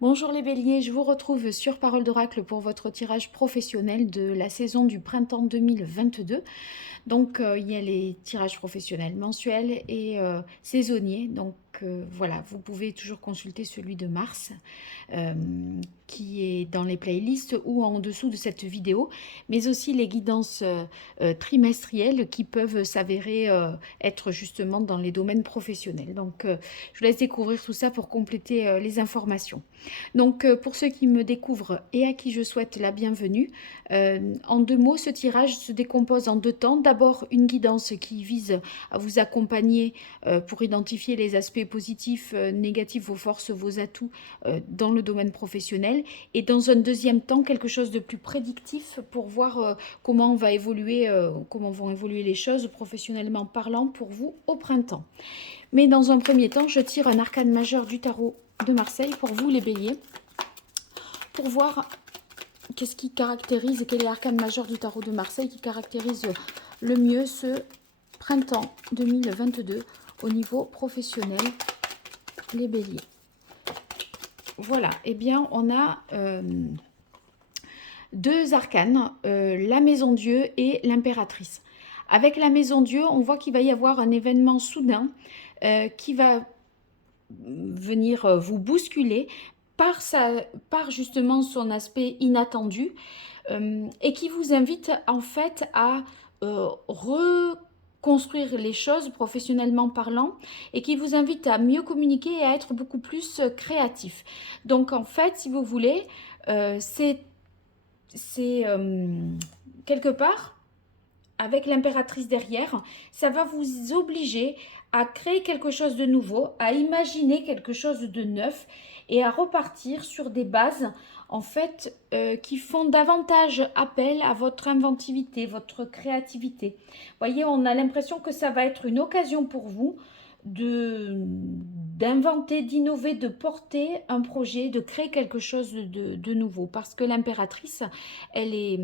Bonjour les béliers, je vous retrouve sur Parole d'Oracle pour votre tirage professionnel de la saison du printemps 2022. Donc il y a les tirages professionnels mensuels et saisonniers. Donc voilà, vous pouvez toujours consulter celui de mars euh, qui est dans les playlists ou en dessous de cette vidéo, mais aussi les guidances trimestrielles qui peuvent s'avérer être justement dans les domaines professionnels. Donc je vous laisse découvrir tout ça pour compléter les informations. Donc, pour ceux qui me découvrent et à qui je souhaite la bienvenue, en deux mots, ce tirage se décompose en deux temps. D'abord, une guidance qui vise à vous accompagner pour identifier les aspects positifs, négatifs, vos forces, vos atouts dans le domaine professionnel. Et dans un deuxième temps, quelque chose de plus prédictif pour voir comment vont évoluer les choses professionnellement parlant pour vous au printemps. Mais dans un premier temps, je tire un arcane majeur du tarot de Marseille pour vous les béliers, pour voir qu'est-ce qui caractérise, quel est l'arcane majeur du tarot de Marseille qui caractérise le mieux ce printemps 2022 au niveau professionnel, les béliers. Voilà, eh bien on a deux arcanes, la maison Dieu et l'impératrice. Avec la maison Dieu, on voit qu'il va y avoir un événement soudain qui va venir vous bousculer par justement son aspect inattendu et qui vous invite en fait à reconstruire les choses professionnellement parlant et qui vous invite à mieux communiquer et à être beaucoup plus créatif. Donc en fait, si vous voulez, c'est quelque part avec l'impératrice derrière, ça va vous obliger à créer quelque chose de nouveau, à imaginer quelque chose de neuf et à repartir sur des bases en fait qui font davantage appel à votre inventivité, votre créativité. Vous voyez, on a l'impression que ça va être une occasion pour vous d'inventer, d'innover, de porter un projet, de créer quelque chose de nouveau. Parce que l'impératrice, elle est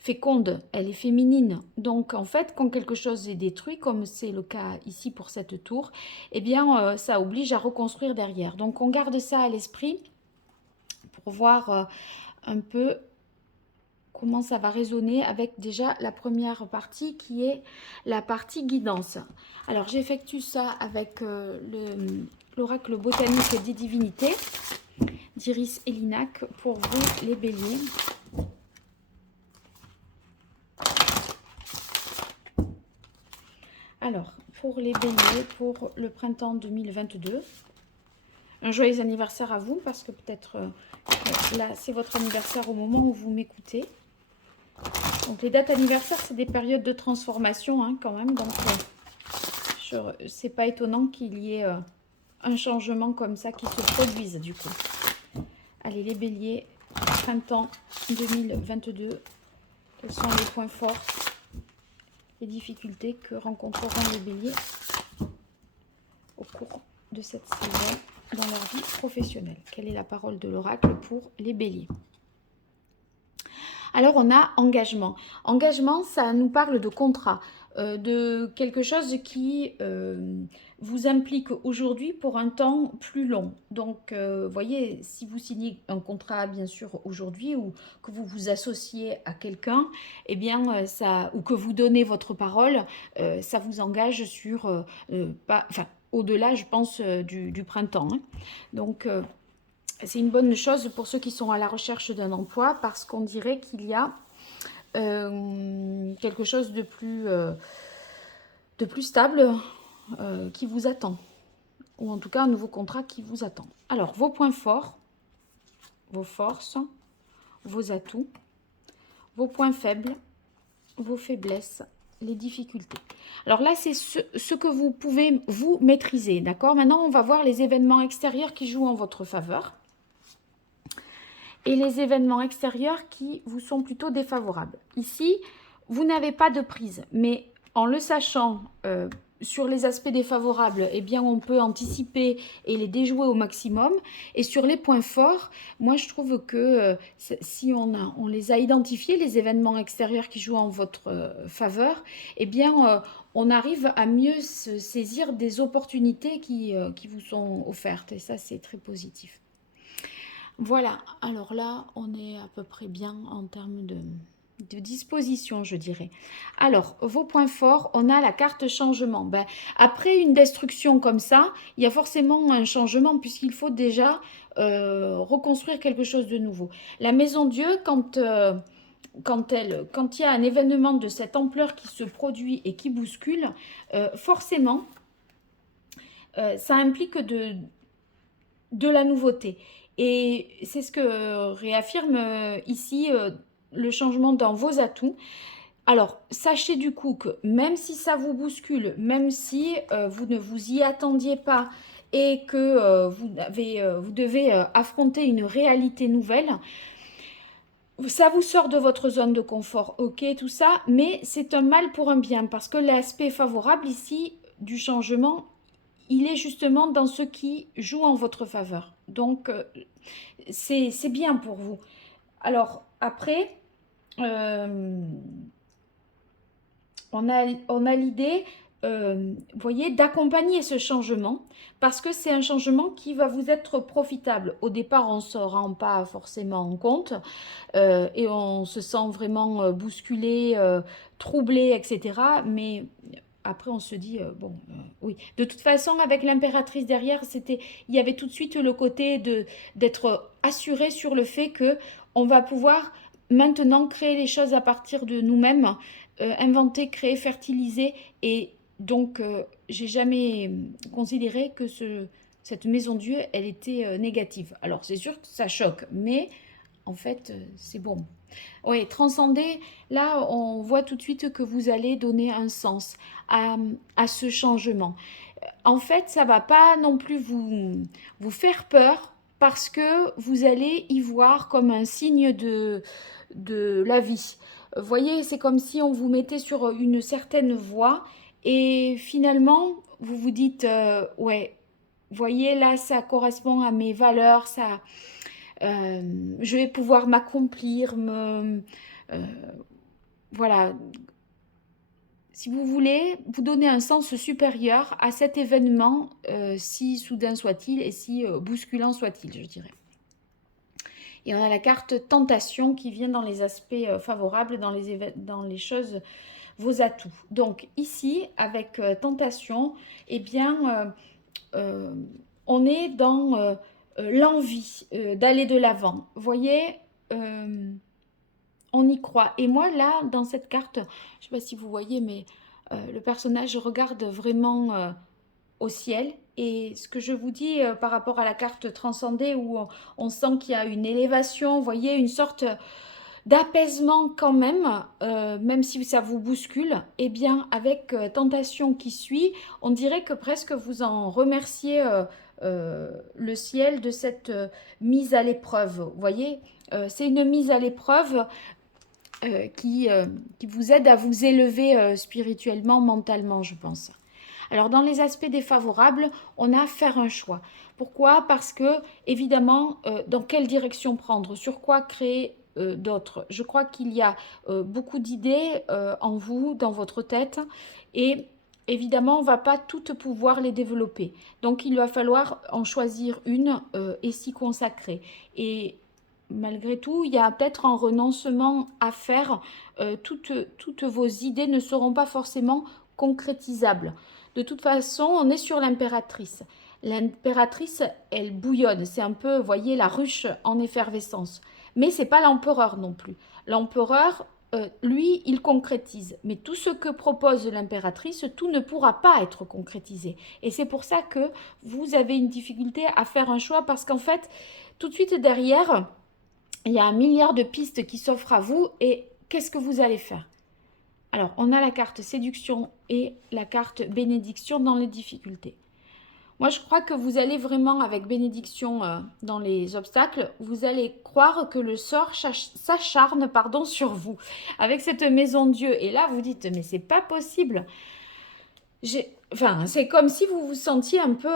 féconde, elle est féminine. Donc en fait, quand quelque chose est détruit, comme c'est le cas ici pour cette tour, eh bien ça oblige à reconstruire derrière. Donc on garde ça à l'esprit pour voir un peu comment ça va résonner avec déjà la première partie qui est la partie guidance. Alors j'effectue ça avec l'oracle botanique des divinités d'Iris Elinac pour vous les béliers. Alors pour les béliers pour le printemps 2022, un joyeux anniversaire à vous parce que peut-être là c'est votre anniversaire au moment où vous m'écoutez. Donc les dates anniversaires, c'est des périodes de transformation hein, quand même. Donc c'est pas étonnant qu'il y ait un changement comme ça qui se produise du coup. Allez les béliers, printemps 2022, quels sont les points forts, les difficultés que rencontreront les béliers au cours de cette saison dans leur vie professionnelle. Quelle est la parole de l'oracle pour les béliers? Alors on a engagement. Engagement, ça nous parle de contrat, de quelque chose qui vous implique aujourd'hui pour un temps plus long. Donc, vous voyez, si vous signez un contrat, bien sûr, aujourd'hui, ou que vous vous associez à quelqu'un, eh bien, ça, ou que vous donnez votre parole, ça vous engage sur, enfin, au-delà, je pense, du printemps. Hein. Donc, c'est une bonne chose pour ceux qui sont à la recherche d'un emploi parce qu'on dirait qu'il y a quelque chose de plus stable qui vous attend. Ou en tout cas un nouveau contrat qui vous attend. Alors, vos points forts, vos forces, vos atouts, vos points faibles, vos faiblesses, les difficultés. Alors là, c'est ce que vous pouvez vous maîtriser, d'accord? Maintenant, on va voir les événements extérieurs qui jouent en votre faveur et les événements extérieurs qui vous sont plutôt défavorables. Ici, vous n'avez pas de prise, mais en le sachant sur les aspects défavorables, eh bien, on peut anticiper et les déjouer au maximum. Et sur les points forts, moi, je trouve que si on les a identifiés, les événements extérieurs qui jouent en votre faveur, eh bien, on arrive à mieux se saisir des opportunités qui vous sont offertes. Et ça, c'est très positif. Voilà, alors là, on est à peu près bien en termes de disposition, je dirais. Alors, vos points forts, on a la carte changement. Ben, après une destruction comme ça, il y a forcément un changement puisqu'il faut déjà reconstruire quelque chose de nouveau. La maison Dieu, quand il y a un événement de cette ampleur qui se produit et qui bouscule, forcément, ça implique de la nouveauté. Et c'est ce que réaffirme ici le changement dans vos atouts. Alors, sachez du coup que même si ça vous bouscule, même si vous ne vous y attendiez pas et que vous devez affronter une réalité nouvelle, ça vous sort de votre zone de confort, ok, tout ça, mais c'est un mal pour un bien parce que l'aspect favorable ici du changement, il est justement dans ce qui joue en votre faveur. Donc, c'est bien pour vous. Alors, après, euh, on a l'idée, vous voyez, d'accompagner ce changement parce que c'est un changement qui va vous être profitable. Au départ, on ne se rend pas forcément en compte et on se sent vraiment bousculé, troublé, etc. Mais après, on se dit, bon, oui. De toute façon, avec l'impératrice derrière, il y avait tout de suite le côté d'être assuré sur le fait que on va pouvoir maintenant créer les choses à partir de nous-mêmes, inventer, créer, fertiliser. Et donc, j'ai jamais considéré que cette maison Dieu, elle était négative. Alors, c'est sûr que ça choque, mais en fait, c'est bon. Oui, transcender, là, on voit tout de suite que vous allez donner un sens à ce changement. En fait, ça va pas non plus vous faire peur parce que vous allez y voir comme un signe de la vie. Vous voyez, c'est comme si on vous mettait sur une certaine voie et finalement, vous vous dites, ouais, voyez, là, ça correspond à mes valeurs, je vais pouvoir m'accomplir, euh, voilà, si vous voulez, vous donner un sens supérieur à cet événement, si soudain soit-il et si bousculant soit-il, je dirais. Et on a la carte tentation qui vient dans les aspects favorables, dans les choses, vos atouts. Donc ici, avec tentation, eh bien, euh, on est dans l'envie d'aller de l'avant. Vous voyez, on y croit. Et moi, là, dans cette carte, je ne sais pas si vous voyez, mais le personnage regarde vraiment au ciel. Et ce que je vous dis par rapport à la carte transcendée, où on sent qu'il y a une élévation, vous voyez, une sorte d'apaisement quand même si ça vous bouscule, eh bien, avec tentation qui suit, on dirait que presque vous en remerciez le ciel de cette mise à l'épreuve. Vous voyez, c'est une mise à l'épreuve qui vous aide à vous élever spirituellement, mentalement, je pense. Alors, dans les aspects défavorables, on a faire un choix. Pourquoi? Parce que, évidemment, dans quelle direction prendre? Sur quoi créer d'autres? Je crois qu'il y a beaucoup d'idées en vous, dans votre tête, et évidemment, on ne va pas toutes pouvoir les développer. Donc, il va falloir en choisir une et s'y consacrer. Et malgré tout, il y a peut-être un renoncement à faire. Toutes vos idées ne seront pas forcément concrétisables. De toute façon, on est sur l'impératrice. L'impératrice, elle bouillonne. C'est un peu, vous voyez, la ruche en effervescence. Mais c'est pas l'empereur non plus. L'empereur, lui, il concrétise. Mais tout ce que propose l'impératrice, tout ne pourra pas être concrétisé. Et c'est pour ça que vous avez une difficulté à faire un choix parce qu'en fait, tout de suite derrière, il y a un milliard de pistes qui s'offrent à vous et qu'est-ce que vous allez faire? Alors, on a la carte séduction et la carte bénédiction dans les difficultés. Moi, je crois que vous allez vraiment, avec bénédiction dans les obstacles, vous allez croire que le sort s'acharne sur vous, avec cette maison Dieu. Et là, vous dites, mais c'est pas possible. Enfin, c'est comme si vous vous sentiez un peu,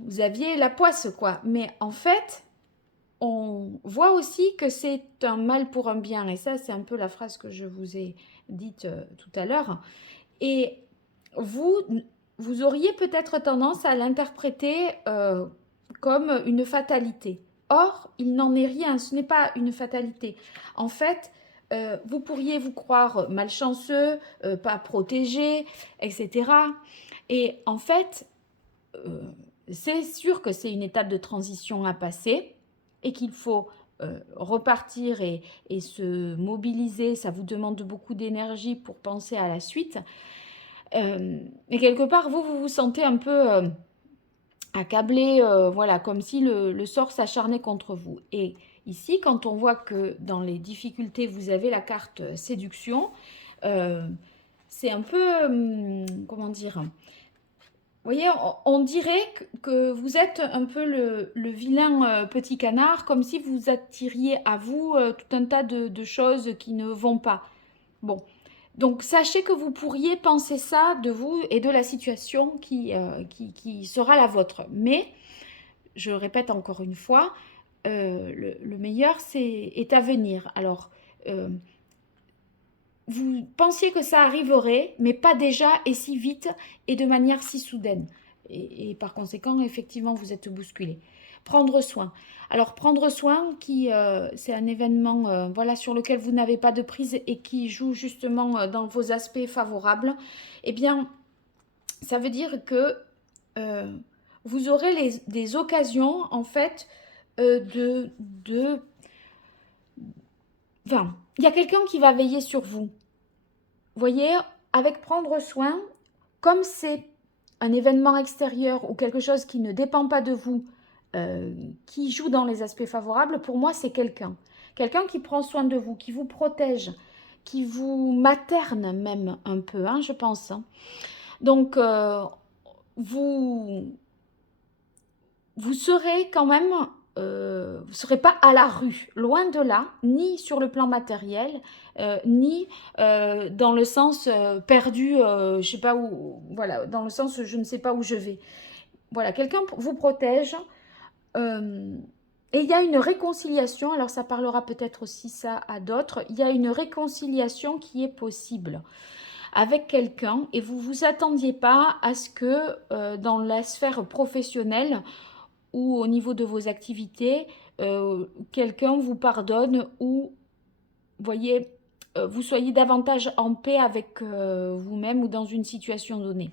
vous aviez la poisse, quoi. Mais en fait, on voit aussi que c'est un mal pour un bien. Et ça, c'est un peu la phrase que je vous ai dite tout à l'heure. Et vous, vous auriez peut-être tendance à l'interpréter comme une fatalité. Or, il n'en est rien, ce n'est pas une fatalité. En fait, vous pourriez vous croire malchanceux, pas protégé, etc. Et en fait, c'est sûr que c'est une étape de transition à passer et qu'il faut repartir et se mobiliser. Ça vous demande beaucoup d'énergie pour penser à la suite. Et quelque part, vous vous sentez un peu accablé, voilà, comme si le sort s'acharnait contre vous. Et ici, quand on voit que dans les difficultés, vous avez la carte séduction, euh, c'est un peu, comment dire, vous voyez, on dirait que vous êtes un peu le vilain petit canard, comme si vous attiriez à vous tout un tas de choses qui ne vont pas. Bon, donc sachez que vous pourriez penser ça de vous et de la situation qui sera la vôtre. Mais, je répète encore une fois, le meilleur est à venir. Alors, euh, vous pensiez que ça arriverait, mais pas déjà et si vite et de manière si soudaine. Et par conséquent, effectivement, vous êtes bousculé. Prendre soin. Alors, prendre soin, c'est un événement voilà, sur lequel vous n'avez pas de prise et qui joue justement dans vos aspects favorables, eh bien, ça veut dire que euh, vous aurez des occasions, en fait, de... Enfin, il y a quelqu'un qui va veiller sur vous. Vous voyez, avec prendre soin, comme c'est un événement extérieur ou quelque chose qui ne dépend pas de vous, qui joue dans les aspects favorables, pour moi, c'est quelqu'un. Quelqu'un qui prend soin de vous, qui vous protège, qui vous materne même un peu, hein, je pense. Donc, vous, vous serez quand même, vous ne serez pas à la rue, loin de là, ni sur le plan matériel, ni dans le sens perdu, je sais pas où, voilà, dans le sens je ne sais pas où je vais. Voilà, quelqu'un vous protège. euh, et il y a une réconciliation, alors ça parlera peut-être aussi ça à d'autres, il y a une réconciliation qui est possible avec quelqu'un et vous vous attendiez pas à ce que dans la sphère professionnelle ou au niveau de vos activités, quelqu'un vous pardonne ou, voyez, vous soyez davantage en paix avec vous-même ou dans une situation donnée.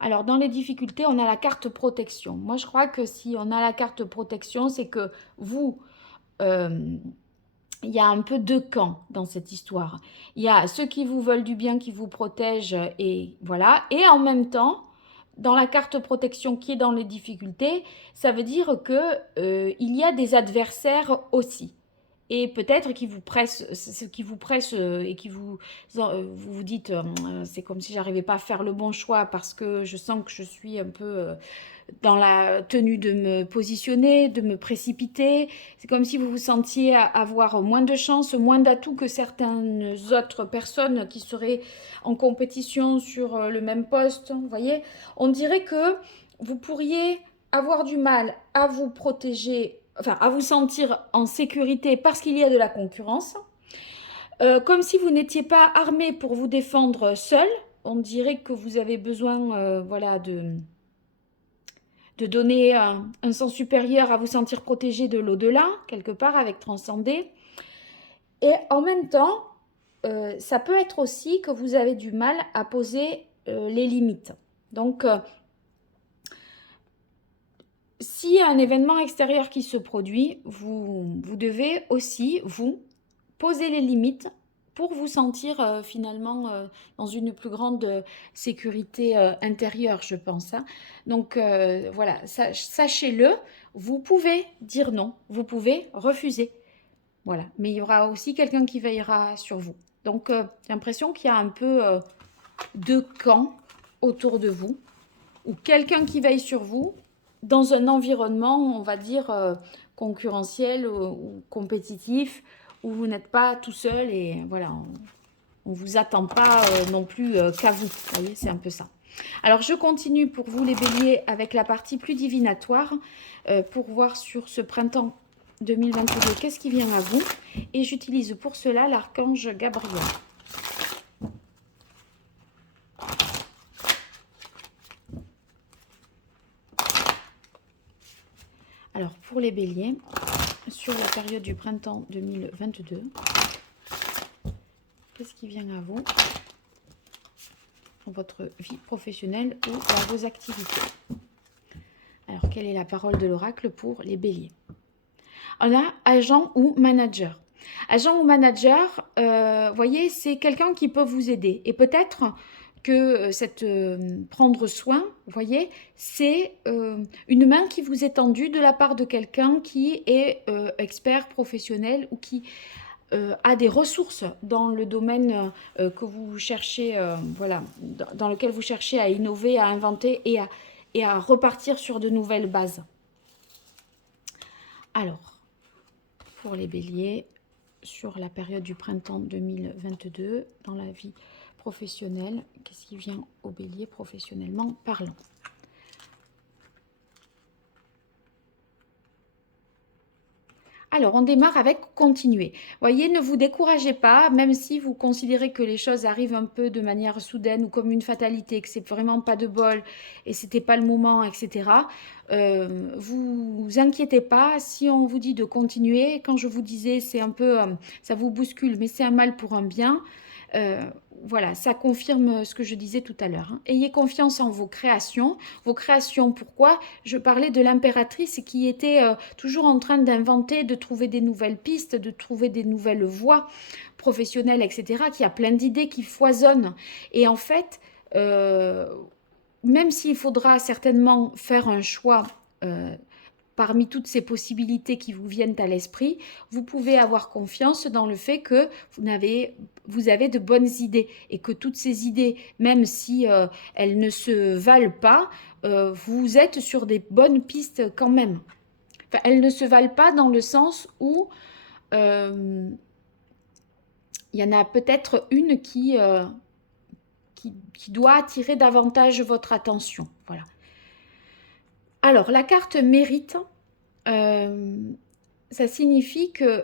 Alors, dans les difficultés, on a la carte protection. Moi, je crois que si on a la carte protection, c'est que vous, euh, il y a un peu deux camps dans cette histoire. Il y a ceux qui vous veulent du bien, qui vous protègent, et voilà. Et en même temps, dans la carte protection qui est dans les difficultés, ça veut dire que il y a des adversaires aussi. Et peut-être qui vous pressent, ce qui vous presse et qui vous vous dites, c'est comme si j'arrivais pas à faire le bon choix parce que je sens que je suis un peu dans la tenue de me positionner, de me précipiter. C'est comme si vous vous sentiez avoir moins de chance, moins d'atouts que certaines autres personnes qui seraient en compétition sur le même poste. Vous voyez, on dirait que vous pourriez avoir du mal à vous protéger, enfin à vous sentir en sécurité parce qu'il y a de la concurrence. Comme si vous n'étiez pas armé pour vous défendre seul. On dirait que vous avez besoin voilà, de donner un sens supérieur à vous sentir protégé de l'au-delà, quelque part, avec transcender. Et en même temps, ça peut être aussi que vous avez du mal à poser les limites. Donc, s'il y a un événement extérieur qui se produit, vous devez aussi, vous, poser les limites pour vous sentir finalement dans une plus grande sécurité intérieure, je pense, hein. Donc voilà, sachez-le, vous pouvez dire non, vous pouvez refuser. Voilà, mais il y aura aussi quelqu'un qui veillera sur vous. Donc j'ai l'impression qu'il y a un peu deux camps autour de vous, ou quelqu'un qui veille sur vous dans un environnement, on va dire, concurrentiel ou compétitif, où vous n'êtes pas tout seul et voilà, on ne vous attend pas non plus qu'à vous. Vous voyez, c'est un peu ça. Alors, je continue pour vous les béliers avec la partie plus divinatoire pour voir sur ce printemps 2022 qu'est-ce qui vient à vous. Et j'utilise pour cela l'archange Gabriel. Alors, pour pour les béliers, sur la période du printemps 2022, qu'est-ce qui vient à vous dans votre vie professionnelle ou dans vos activités? Alors, quelle est la parole de l'oracle pour les béliers? On a agent ou manager. Agent ou manager, voyez, c'est quelqu'un qui peut vous aider. Et peut-être que prendre soin, voyez, c'est une main qui vous est tendue de la part de quelqu'un qui est expert professionnel ou qui a des ressources dans le domaine que vous cherchez, voilà, dans lequel vous cherchez à innover, à inventer et à repartir sur de nouvelles bases. Alors, pour les béliers, sur la période du printemps 2022, dans la vie professionnelle, qu'est-ce qui vient au bélier professionnellement parlant? Alors, on démarre avec continuer. Voyez, ne vous découragez pas, même si vous considérez que les choses arrivent un peu de manière soudaine ou comme une fatalité, que c'est vraiment pas de bol et c'était pas le moment, etc. Vous inquiétez pas. Si on vous dit de continuer, quand je vous disais, c'est un peu, ça vous bouscule, mais c'est un mal pour un bien. Voilà, ça confirme ce que je disais tout à l'heure. Hein. Ayez confiance en vos créations. Vos créations, pourquoi? Je parlais de l'impératrice qui était toujours en train d'inventer, de trouver des nouvelles pistes, de trouver des nouvelles voies professionnelles, etc., qui a plein d'idées qui foisonnent. Et en fait, même s'il faudra certainement faire un choix parmi toutes ces possibilités qui vous viennent à l'esprit, vous pouvez avoir confiance dans le fait que vous avez de bonnes idées et que toutes ces idées, même si elles ne se valent pas, vous êtes sur des bonnes pistes quand même. Enfin, elles ne se valent pas dans le sens où il y en a peut-être une qui doit attirer davantage votre attention. Voilà. Alors, la carte mérite, ça signifie que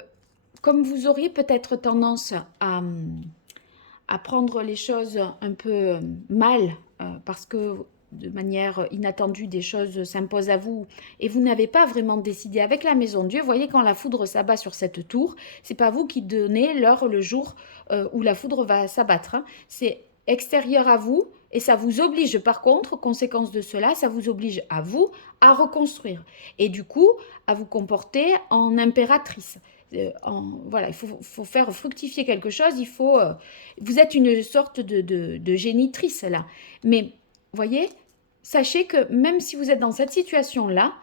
comme vous auriez peut-être tendance à prendre les choses un peu mal, parce que de manière inattendue, des choses s'imposent à vous et vous n'avez pas vraiment décidé avec la maison Dieu. Vous voyez, quand la foudre s'abat sur cette tour, c'est pas vous qui donnez l'heure, le jour où la foudre va s'abattre. Hein. C'est extérieur à vous et ça vous oblige, par contre, conséquence de cela, ça vous oblige à vous à reconstruire et du coup à vous comporter en impératrice. Voilà, il faut faire fructifier quelque chose, vous êtes une sorte de génitrice là. Mais, voyez, sachez que même si vous êtes dans cette situation-là,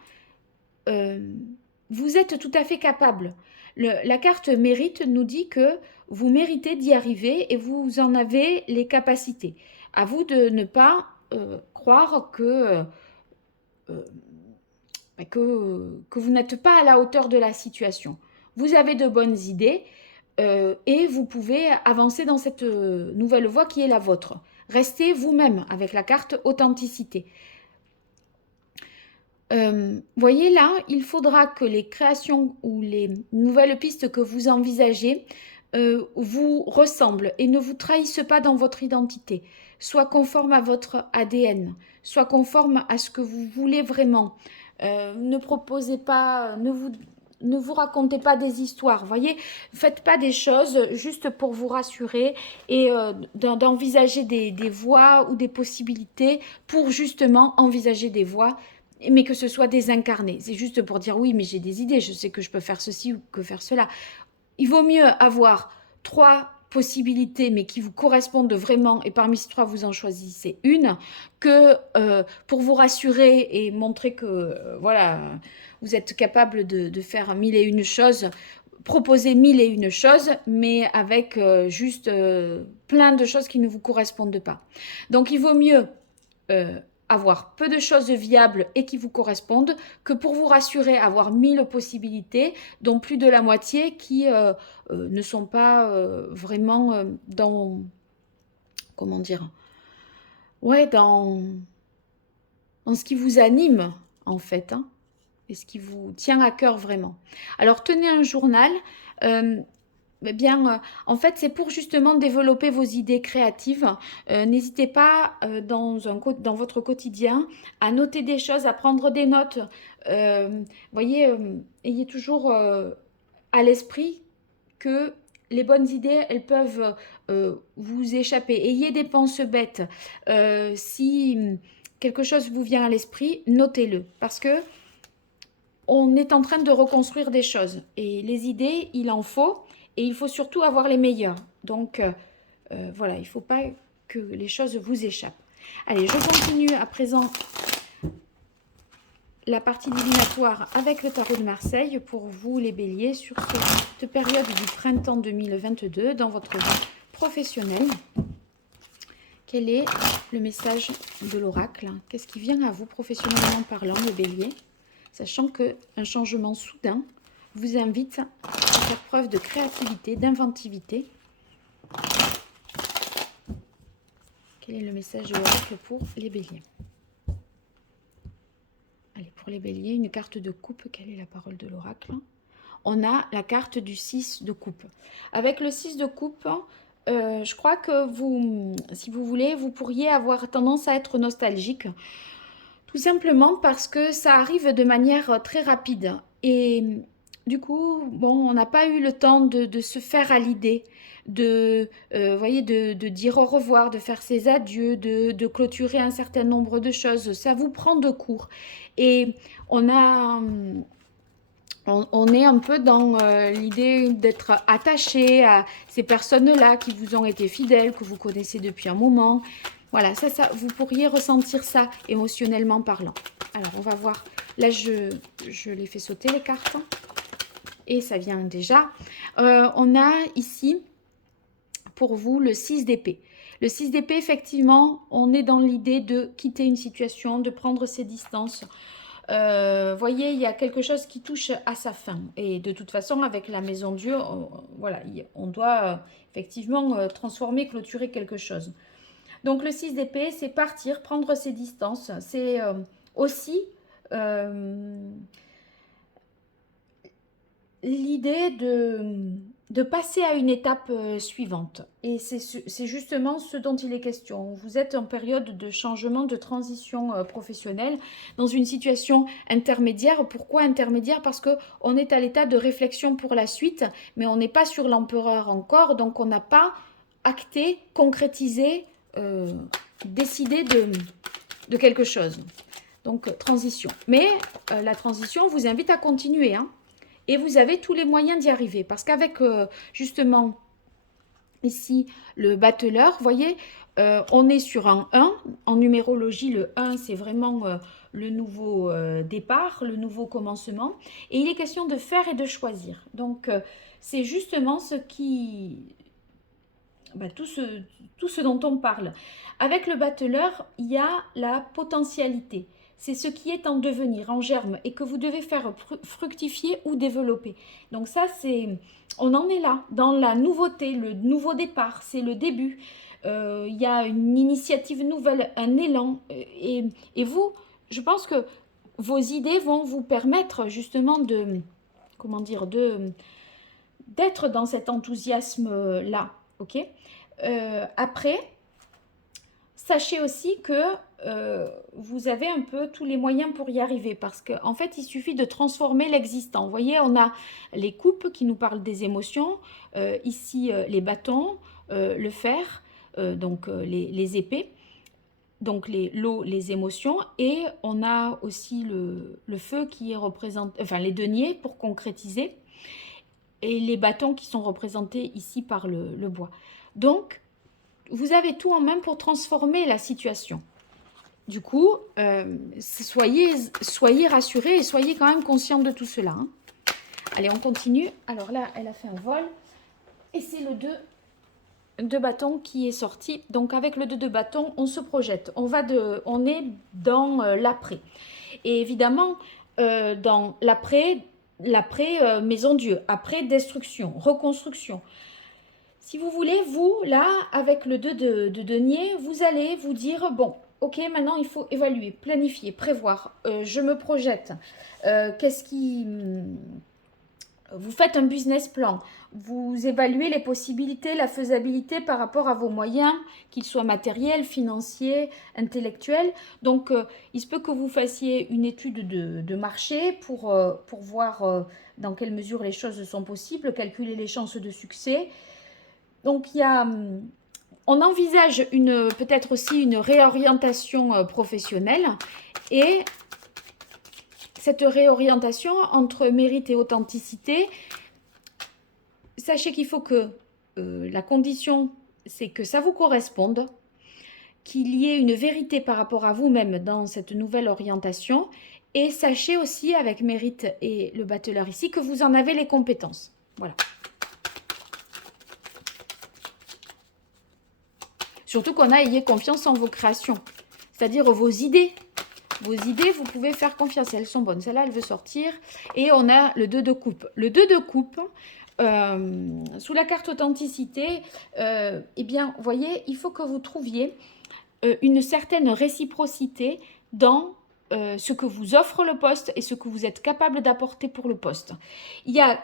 vous êtes tout à fait capable. La carte mérite nous dit que vous méritez d'y arriver et vous en avez les capacités. À vous de ne pas croire que vous n'êtes pas à la hauteur de la situation. Vous avez de bonnes idées et vous pouvez avancer dans cette nouvelle voie qui est la vôtre. Restez vous-même avec la carte authenticité. Voyez là, il faudra que les créations ou les nouvelles pistes que vous envisagez vous ressemblent et ne vous trahissent pas dans votre identité. Soient conformes à votre ADN, soient conformes à ce que vous voulez vraiment. Ne proposez pas, ne vous racontez pas des histoires, voyez, faites pas des choses juste pour vous rassurer et d'envisager des voies ou des possibilités pour justement envisager des voies, mais que ce soit désincarné. C'est juste pour dire oui, mais j'ai des idées, je sais que je peux faire ceci ou que faire cela. Il vaut mieux avoir 3 possibilités, mais qui vous correspondent vraiment, et parmi ces 3, vous en choisissez une, que pour vous rassurer et montrer que voilà, vous êtes capable de faire 1001 choses, proposer 1001 choses, mais avec juste plein de choses qui ne vous correspondent pas. Donc il vaut mieux avoir peu de choses viables et qui vous correspondent que pour vous rassurer avoir 1000 possibilités dont plus de la moitié qui ne sont pas vraiment dans, comment dire, ouais, dans ce qui vous anime en fait, hein, et ce qui vous tient à cœur vraiment. Alors tenez un journal, Eh bien, en fait, c'est pour justement développer vos idées créatives. N'hésitez pas dans votre quotidien à noter des choses, à prendre des notes. Voyez, ayez toujours à l'esprit que les bonnes idées, elles peuvent vous échapper. Ayez des pensées bêtes. Si quelque chose vous vient à l'esprit, notez-le. Parce que on est en train de reconstruire des choses. Et les idées, il en faut. Et il faut surtout avoir les meilleures. Donc, voilà, il ne faut pas que les choses vous échappent. Allez, je continue à présent la partie divinatoire avec le tarot de Marseille pour vous, les béliers, sur cette période du printemps 2022 dans votre vie professionnelle. Quel est le message de l'oracle? Qu'est-ce qui vient à vous professionnellement parlant, le bélier? Sachant qu'un changement soudain vous invite à faire preuve de créativité, d'inventivité. Quel est le message de l'oracle pour les béliers? Allez, pour les béliers, une carte de coupe. Quelle est la parole de l'oracle? On a la carte du 6 de coupe. Avec le 6 de coupe, je crois que vous, si vous voulez, vous pourriez avoir tendance à être nostalgique. Tout simplement parce que ça arrive de manière très rapide. Et du coup, bon, on n'a pas eu le temps de se faire à l'idée, voyez, de dire au revoir, de faire ses adieux, de clôturer un certain nombre de choses. Ça vous prend de court. Et on est un peu dans l'idée d'être attaché à ces personnes-là qui vous ont été fidèles, que vous connaissez depuis un moment. Voilà, ça, vous pourriez ressentir ça émotionnellement parlant. Alors, on va voir. Là, je les fais sauter les cartes. Et ça vient déjà. On a ici, pour vous, le 6 d'épée. Le 6 d'épée, effectivement, on est dans l'idée de quitter une situation, de prendre ses distances. Voyez, il y a quelque chose qui touche à sa fin. Et de toute façon, avec la maison Dieu, voilà, on doit effectivement transformer, clôturer quelque chose. Donc le 6 d'épée, c'est partir, prendre ses distances. C'est aussi l'idée de passer à une étape suivante. Et c'est justement ce dont il est question. Vous êtes en période de changement, de transition professionnelle, dans une situation intermédiaire. Pourquoi intermédiaire? Parce qu'on est à l'état de réflexion pour la suite, mais on n'est pas sur l'empereur encore, donc on n'a pas acté, concrétisé, décidé de quelque chose. Donc, transition. Mais la transition vous invite à continuer, hein. Et vous avez tous les moyens d'y arriver. Parce qu'avec, justement, ici, le battleur, vous voyez, on est sur un 1. En numérologie, le 1, c'est vraiment le nouveau départ, le nouveau commencement. Et il est question de faire et de choisir. Donc, c'est justement ce qui... tout ce dont on parle. Avec le battleur, il y a la potentialité. C'est ce qui est en devenir, en germe, et que vous devez faire fructifier ou développer. Donc ça, on en est là, dans la nouveauté, le nouveau départ, c'est le début. Il y a une initiative nouvelle, un élan. Et vous, je pense que vos idées vont vous permettre justement comment dire, d'être dans cet enthousiasme-là, ok? Après, sachez aussi que vous avez un peu tous les moyens pour y arriver parce qu'en fait, il suffit de transformer l'existant. Vous voyez, on a les coupes qui nous parlent des émotions, ici les bâtons, le fer, donc les épées, donc l'eau, les émotions, et on a aussi le feu qui est représenté, enfin les deniers pour concrétiser, et les bâtons qui sont représentés ici par le bois. Donc, vous avez tout en main pour transformer la situation. Du coup, soyez rassurés et soyez quand même conscients de tout cela, hein. Allez, on continue. Alors là, elle a fait un vol. Et c'est le 2 de bâton qui est sorti. Donc, avec le 2 de bâton, on se projette. On est dans l'après. Et évidemment, dans l'après maison Dieu, après destruction, reconstruction. Si vous voulez, vous, là, avec le 2 de denier, vous allez vous dire, bon, ok, maintenant il faut évaluer, planifier, prévoir, je me projette. vous faites un business plan, vous évaluez les possibilités, la faisabilité par rapport à vos moyens, qu'ils soient matériels, financiers, intellectuels. Donc, il se peut que vous fassiez une étude de marché pour voir dans quelle mesure les choses sont possibles, calculer les chances de succès. Donc, on envisage peut-être aussi une réorientation professionnelle et cette réorientation entre mérite et authenticité, sachez qu'il faut que la condition, c'est que ça vous corresponde, qu'il y ait une vérité par rapport à vous-même dans cette nouvelle orientation. Et sachez aussi avec mérite et le battleur ici que vous en avez les compétences. Voilà. Surtout qu'on a ayez confiance en vos créations, c'est-à-dire vos idées. Vos idées, vous pouvez faire confiance, elles sont bonnes. Celle-là, elle veut sortir. Et on a le 2 de coupe. Le 2 de coupe, sous la carte authenticité, eh bien, vous voyez, il faut que vous trouviez une certaine réciprocité dans ce que vous offre le poste et ce que vous êtes capable d'apporter pour le poste. Il y a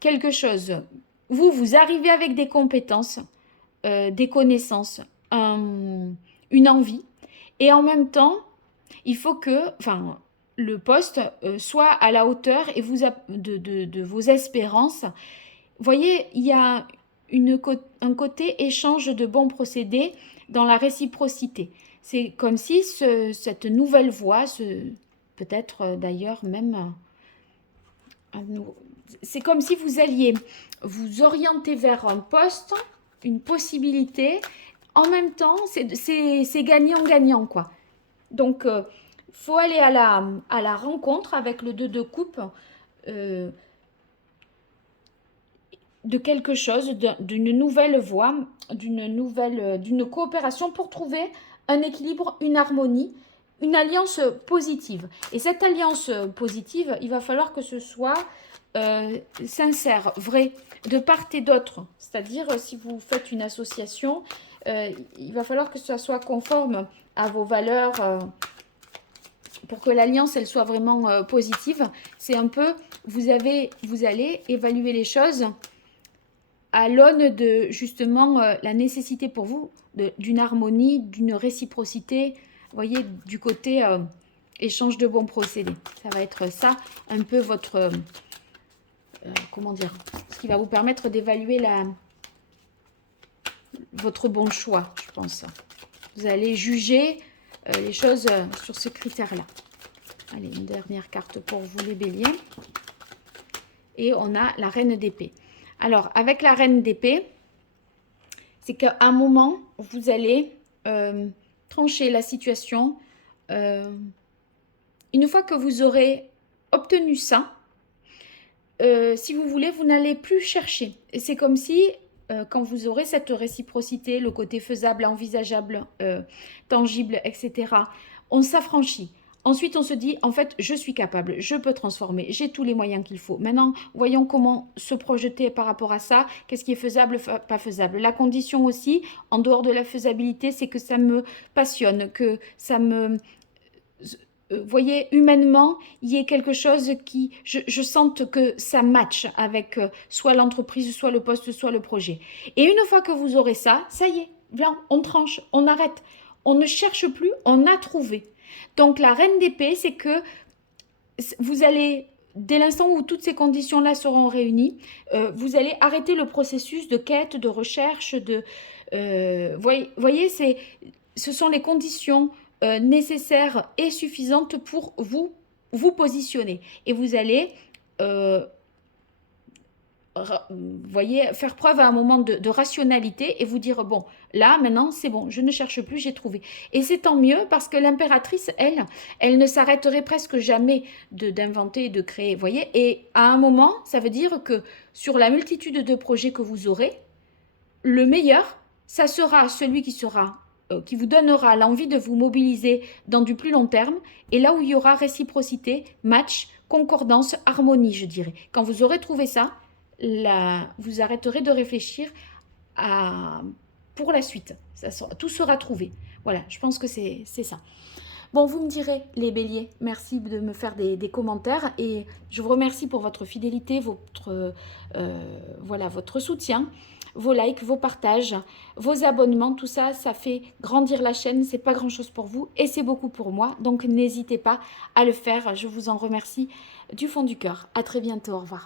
quelque chose, vous arrivez avec des compétences, des connaissances, une envie, et en même temps, il faut que le poste soit à la hauteur et de vos espérances. Vous voyez, il y a un côté échange de bons procédés dans la réciprocité. C'est comme si cette nouvelle voie, peut-être d'ailleurs même, c'est comme si vous alliez vous orienter vers un poste, une possibilité. En même temps, c'est gagnant-gagnant, quoi. Donc, faut aller à la rencontre avec le 2 de coupe de quelque chose, d'une nouvelle voie, d'une coopération pour trouver un équilibre, une harmonie, une alliance positive. Et cette alliance positive, il va falloir que ce soit sincère, vrai, de part et d'autre. C'est-à-dire, si vous faites une association, il va falloir que ça soit conforme à vos valeurs pour que l'alliance elle soit vraiment positive. C'est un peu, vous allez évaluer les choses à l'aune de justement la nécessité pour vous d'une harmonie, d'une réciprocité, vous voyez, du côté échange de bons procédés. Ça va être ça, un peu votre, comment dire, ce qui va vous permettre d'évaluer votre bon choix, je pense. Vous allez juger les choses sur ce critère-là. Allez, une dernière carte pour vous les béliers. Et on a la reine d'épée. Alors, avec la reine d'épée, c'est qu'à un moment, vous allez trancher la situation. Une fois que vous aurez obtenu ça, si vous voulez, vous n'allez plus chercher. Et c'est comme si, quand vous aurez cette réciprocité, le côté faisable, envisageable, tangible, etc., on s'affranchit. Ensuite, on se dit, en fait, je suis capable, je peux transformer, j'ai tous les moyens qu'il faut. Maintenant, voyons comment se projeter par rapport à ça, qu'est-ce qui est faisable, pas faisable. La condition aussi, en dehors de la faisabilité, c'est que ça me passionne, que ça me... voyez, humainement, il y ait quelque chose qui... Je sente que ça match avec soit l'entreprise, soit le poste, soit le projet. Et une fois que vous aurez ça, ça y est, viens, on tranche, on arrête. On ne cherche plus, on a trouvé. Donc, la reine d'épée, c'est que vous allez, dès l'instant où toutes ces conditions-là seront réunies, vous allez arrêter le processus de quête, de recherche, voyez, ce sont les conditions nécessaires et suffisantes pour vous positionner. Et vous allez voyez, faire preuve à un moment de rationalité et vous dire, bon, là, maintenant, c'est bon, je ne cherche plus, j'ai trouvé. Et c'est tant mieux parce que l'impératrice, elle ne s'arrêterait presque jamais d'inventer et de créer, voyez. Et à un moment, ça veut dire que sur la multitude de projets que vous aurez, le meilleur, ça sera celui qui vous donnera l'envie de vous mobiliser dans du plus long terme, et là où il y aura réciprocité, match, concordance, harmonie, je dirais. Quand vous aurez trouvé ça, vous arrêterez de réfléchir pour la suite. Tout sera trouvé. Voilà, je pense que c'est ça. Bon, vous me direz, les béliers, merci de me faire des commentaires et je vous remercie pour votre fidélité, voilà, votre soutien, vos likes, vos partages, vos abonnements, tout ça, ça fait grandir la chaîne, c'est pas grand-chose pour vous et c'est beaucoup pour moi. Donc, n'hésitez pas à le faire, je vous en remercie du fond du cœur. À très bientôt, au revoir.